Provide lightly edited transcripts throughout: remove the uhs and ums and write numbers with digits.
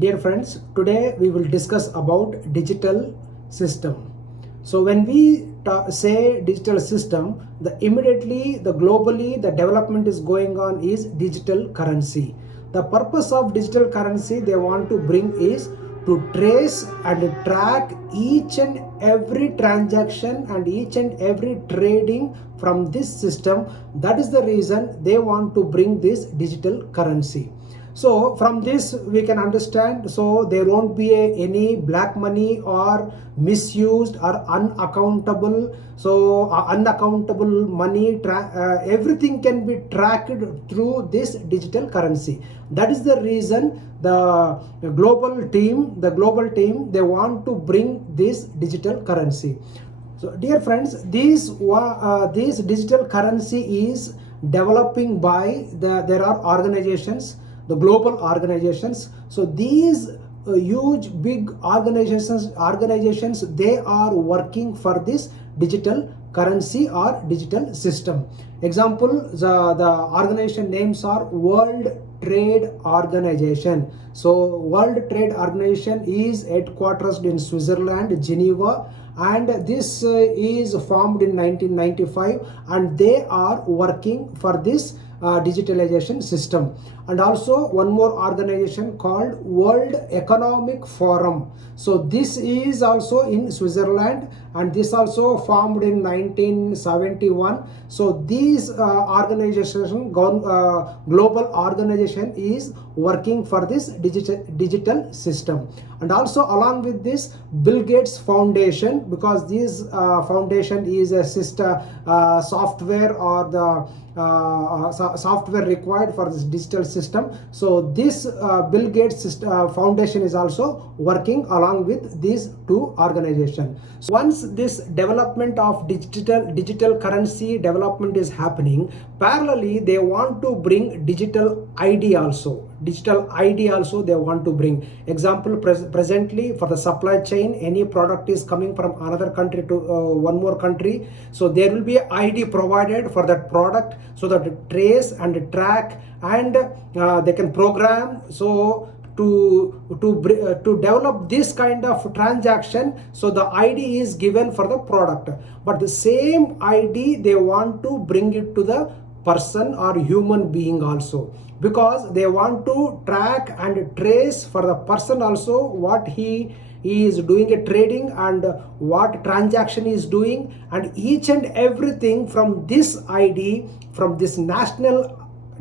Dear friends, today we will discuss about digital system. So when we say digital system, immediately the globally the development is going on is digital currency. The purpose of digital currency they want to bring is to trace and track each and every transaction and each and every trading from this system. That is the reason they want to bring this digital currency. So from this we can understand, so there won't be any black money or misused or unaccountable. So unaccountable money, everything can be tracked through this digital currency. That is the reason the global team, they want to bring this digital currency. So dear friends, this digital currency is developing by there are organizations, the global organizations. So these huge big organizations they are working for this digital currency or digital system. Example, the organization names are World Trade Organization. So World Trade Organization is headquartered in Switzerland, Geneva, and this is formed in 1995, and they are working for this digitalization system. And also one more organization called World Economic Forum. So this is also in Switzerland, and this also formed in 1971. So these global organization is working for this digital system. And also along with this, Bill Gates Foundation, because this foundation is a sister software or the software required for this digital system. So this Bill Gates Foundation is also working along with these two organizations. So once this development of digital currency development is happening, parallelly they want to bring digital ID also. They want to bring. Example, presently for the supply chain, any product is coming from another country to one more country, so there will be an ID provided for that product, so that trace and track, and they can program. So to develop this kind of transaction, so the ID is given for the product, but the same ID they want to bring it to the person or human being also, because they want to track and trace for the person also what he is doing a trading and what transaction is doing, and each and everything from this ID, from this national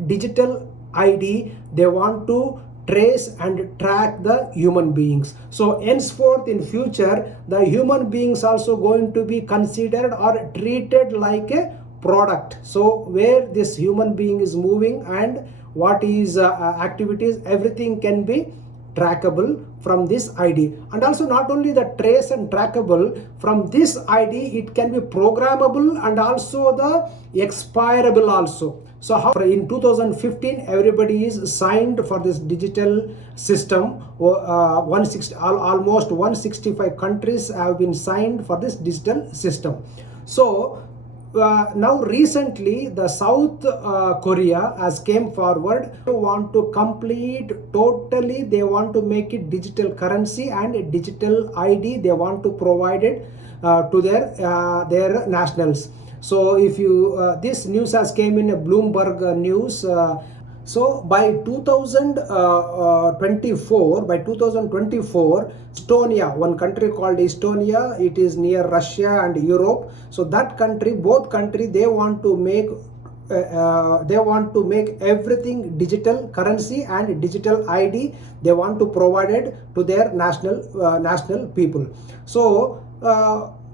digital ID, they want to trace and track the human beings. So henceforth in future, the human beings also going to be considered or treated like a product. So where this human being is moving and what is activities, everything can be trackable from this ID. And also not only the trace and trackable, from this ID it can be programmable and also the expirable also. So how in 2015 everybody is signed for this digital system. Almost 165 countries have been signed for this digital system. So now recently the South Korea has came forward to want to complete totally, they want to make it digital currency and digital ID they want to provide it to their nationals. So if you this news has came in a Bloomberg news. So by 2024, Estonia, one country called Estonia, it is near Russia and Europe. So that country, both countries, they want to make everything digital currency and digital ID. They want to provide it to their national people. So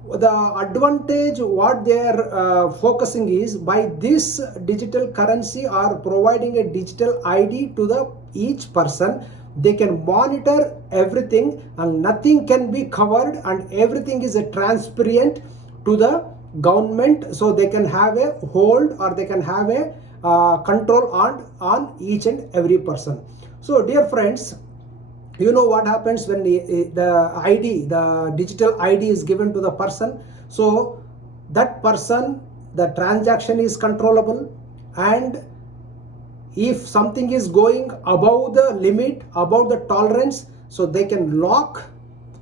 the advantage what they are focusing is, by this digital currency or providing a digital ID to the each person, they can monitor everything and nothing can be covered, and everything is a transparent to the government, so they can have a hold or they can have a control on each and every person. So dear friends, you know what happens when the digital ID is given to the person. So that person, the transaction is controllable, and if something is going above the limit, above the tolerance, so they can lock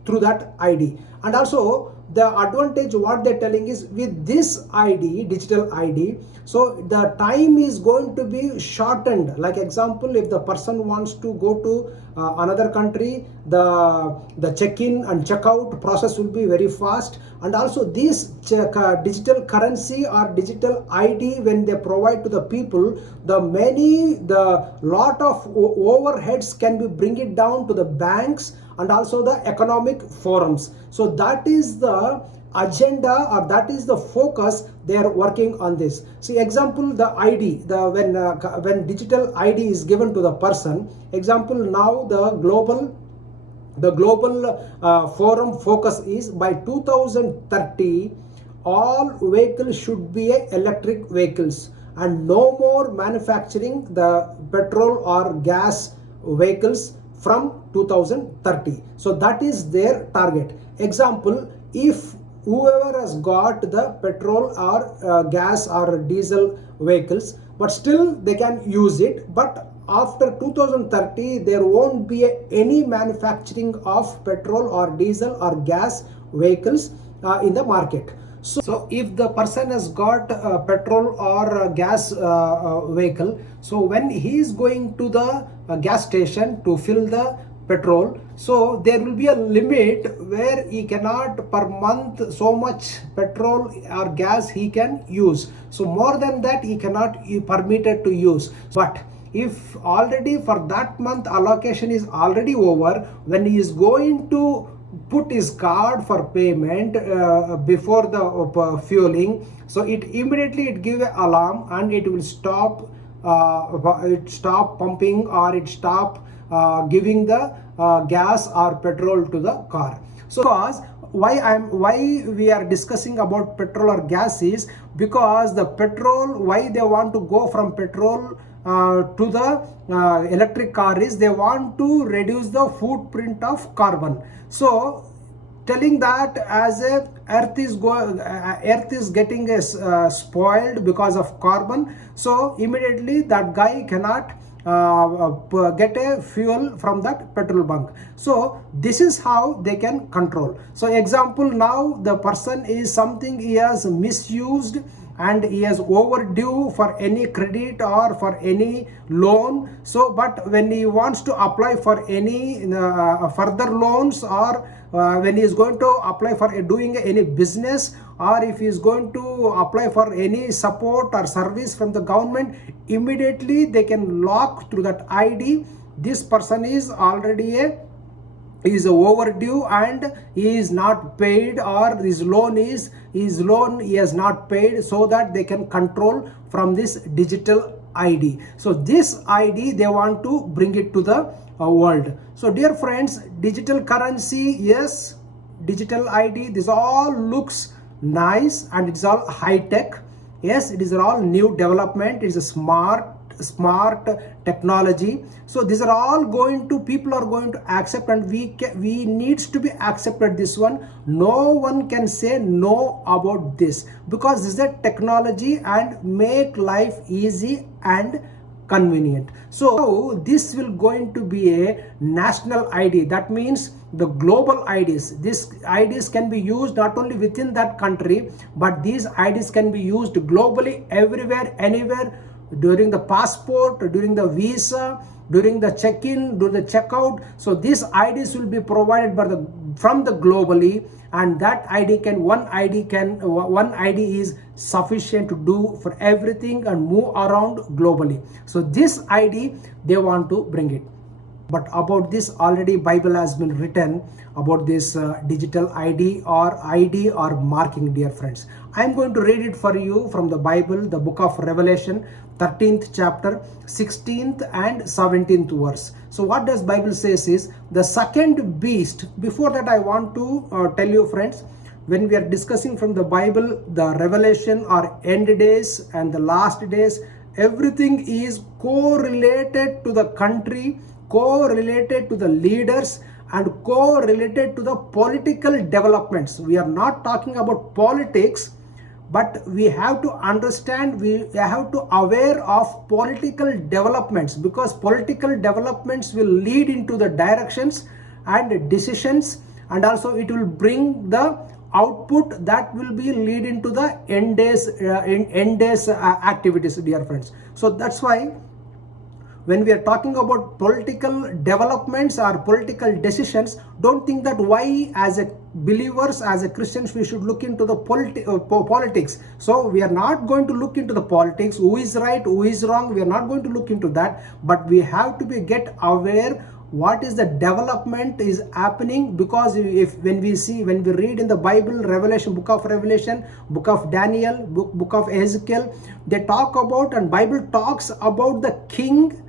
through that ID. And also the advantage what they're telling is, with this ID, digital ID, so the time is going to be shortened. Like example, if the person wants to go to another country, the check-in and check-out process will be very fast. And also this digital currency or digital ID, when they provide to the people, the lot of overheads can be bring it down to the banks and also the economic forums. So that is the agenda, or that is the focus they are working on this. See example, the ID, when digital ID is given to the person, example, now the global forum focus is by 2030 all vehicles should be electric vehicles, and no more manufacturing the petrol or gas vehicles from 2030. So that is their target. Example, if whoever has got the petrol or gas or diesel vehicles, but still they can use it, but after 2030 there won't be any manufacturing of petrol or diesel or gas vehicles in the market. So if the person has got a petrol or a gas vehicle, so when he is going to the gas station to fill the petrol, so there will be a limit where he cannot per month so much petrol or gas he can use. So more than that he cannot be permitted to use. But if already for that month allocation is already over, when he is going to put his card for payment before the fueling, so it immediately it give an alarm and it will stop pumping, or it stop giving the gas or petrol to the car. So why we are discussing about petrol or gas is because the petrol, why they want to go from petrol to the electric car is they want to reduce the footprint of carbon. So telling that as a earth is getting spoiled because of carbon, so immediately that guy cannot get a fuel from that petrol bunk. So this is how they can control. So example, now the person is something he has misused and he is overdue for any credit or for any loan. So but when he wants to apply for any further loans, or when he is going to apply for doing any business, or if he is going to apply for any support or service from the government, immediately they can lock through that ID. This person is already is overdue and he is not paid, or his loan he has not paid, so that they can control from this digital ID. So this ID they want to bring it to the world. So dear friends, digital currency, yes, digital ID, this all looks nice and it's all high tech. Yes, it is all new development. It's a smart technology. So these are all people are going to accept, and we needs to be accepted this one. No one can say no about this, because this is a technology and make life easy and convenient. So this will going to be a national ID. That means the global IDs. These IDs can be used not only within that country, but these IDs can be used globally, everywhere, anywhere, during the passport, during the visa, during the check-in, during the checkout. So these IDs will be provided from the globally, and that one ID is sufficient to do for everything and move around globally. So this ID they want to bring it. But about this already Bible has been written about this digital ID or marking, dear friends. I am going to read it for you from the Bible, the book of Revelation, 13th chapter, 16th and 17th verse. So what does Bible says is, the second beast. Before that I want to tell you friends, when we are discussing from the Bible, the revelation or end days and the last days, everything is correlated to the country, correlated to the leaders, and correlated to the political developments. We are not talking about politics, but we have to understand, we have to aware of political developments, because political developments will lead into the directions and decisions, and also it will bring the output that will be lead into the end days activities, dear friends. So that's why when we are talking about political developments or political decisions, don't think that why as a believers, as a Christians, we should look into the politics. So we are not going to look into the politics, who is right, who is wrong. We are not going to look into that, but we have to get aware what is the development is happening. Because if when we read in the Bible, Revelation, book of Revelation, book of Daniel, book of Ezekiel, they talk about, and Bible talks about the king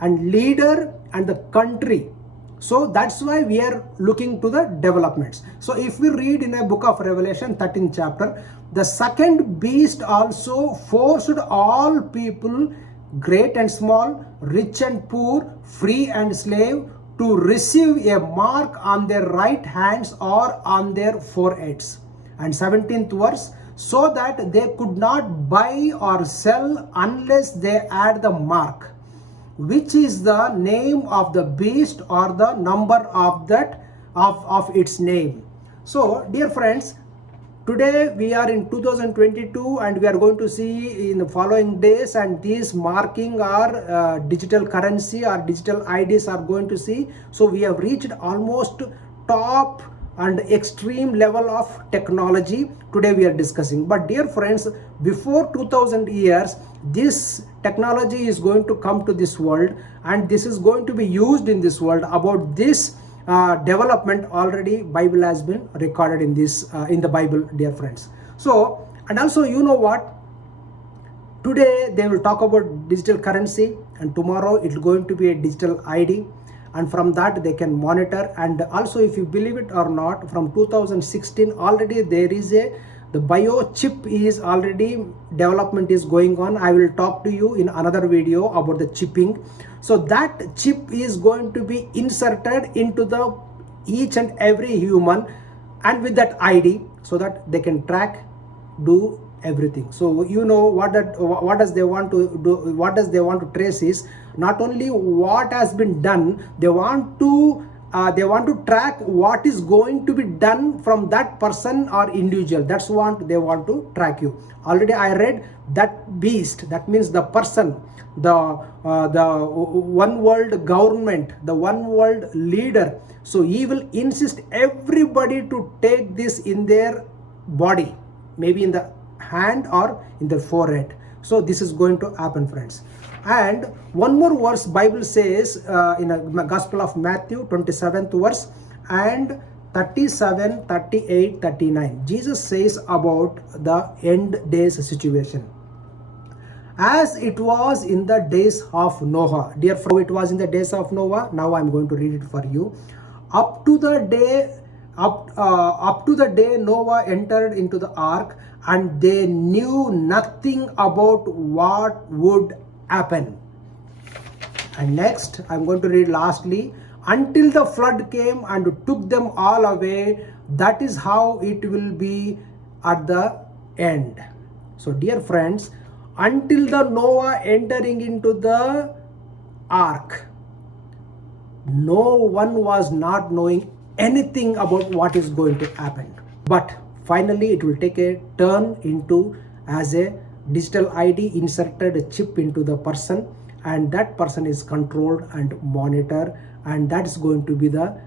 and leader and the country. So that's why we are looking to the developments. So if we read in a book of Revelation 13th chapter, the second beast also forced all people, great and small, rich and poor, free and slave, to receive a mark on their right hands or on their foreheads. And 17th verse, so that they could not buy or sell unless they had the mark, which is the name of the beast or the number of that of its name. So dear friends, today we are in 2022 and we are going to see in the following days, and these marking our digital currency or digital IDs are going to see. So we have reached almost top and extreme level of technology today we are discussing. But dear friends, before 2000 years, this technology is going to come to this world, and this is going to be used in this world. About this development already Bible has been recorded in this in the Bible, dear friends. So, and also you know what, today they will talk about digital currency, and tomorrow it's going to be a digital ID, and from that they can monitor. And also, if you believe it or not, from 2016 already there is the biochip is already development is going on. I will talk to you in another video about the chipping. So that chip is going to be inserted into the each and every human, and with that ID, so that they can track, do everything. So you know what does they want to do, what does they want to trace is not only what has been done, they want to track what is going to be done from that person or individual. That's what they want to track you. Already I read that beast, that means the person, the one world government, the one world leader. So he will insist everybody to take this in their body, maybe in the hand or in the forehead. So this is going to happen, friends. And one more verse Bible says in the Gospel of Matthew 27th verse and 37, 38, 39. Jesus says about the end days situation. As it was in the days of Noah. Dear friend, it was in the days of Noah. Now I'm going to read it for you. Up to the day Noah entered into the ark, and they knew nothing about what would happen. And next I'm going to read lastly, until the flood came and took them all away. That is how it will be at the end. So dear friends, until the Noah entering into the ark, no one was not knowing anything about what is going to happen. But finally it will take a turn into as a digital ID, inserted a chip into the person, and that person is controlled and monitored, and that's going to be the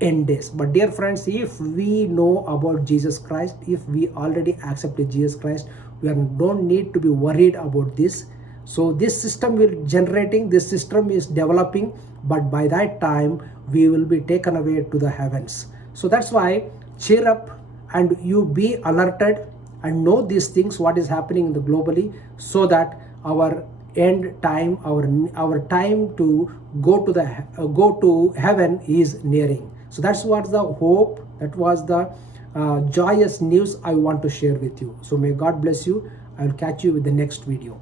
end days. But dear friends, if we know about Jesus Christ, if we already accepted Jesus Christ, we don't need to be worried about this. So this system will generating, this system is developing, but by that time we will be taken away to the heavens. So that's why cheer up and you be alerted and know these things, what is happening in the globally, so that our end time, our time to go to heaven is nearing. So that's what the hope, that was the joyous news I want to share with you. So may God bless you. I will catch you with the next video.